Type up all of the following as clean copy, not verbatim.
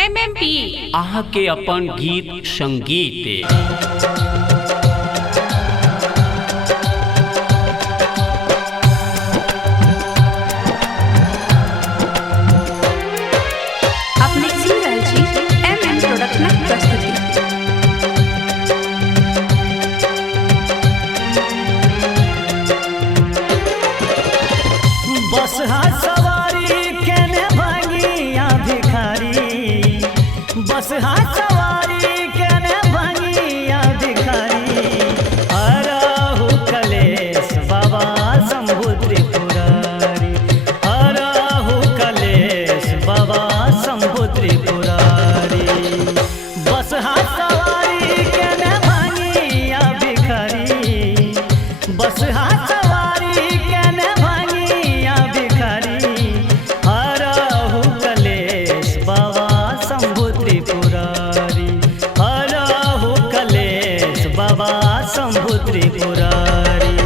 MMP आहा के अपन गीत संगीत अपने सिंगल जी MM प्रोडक्शन प्रस्तुति। बस हाथ सवारी केने भांगिया भिखारी, बस हाथ सवारी केने भांगिया भिखारी। हरहु कलेश बाबा शंभु त्रिपुरारी, हरहु कलेश बाबा शंभु त्रिपुरारी। बस हाथ सवारी केने भांगिया भिखारी, बस हाथ सवारी केने भांगिया भिखारी। हरहु कलेश बाबा शंभु त्रिपुरारी, हरहु कलेश बाबा शंभु त्रिपुरारी।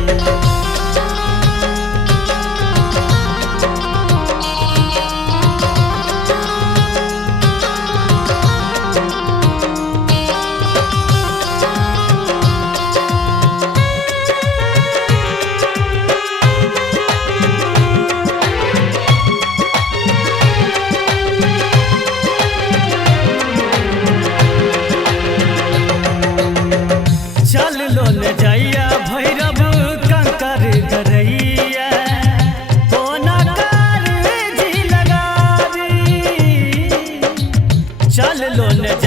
चल लो न जैया भैरव कंकर गरैया, कोना कार जी लगावी। चल लो न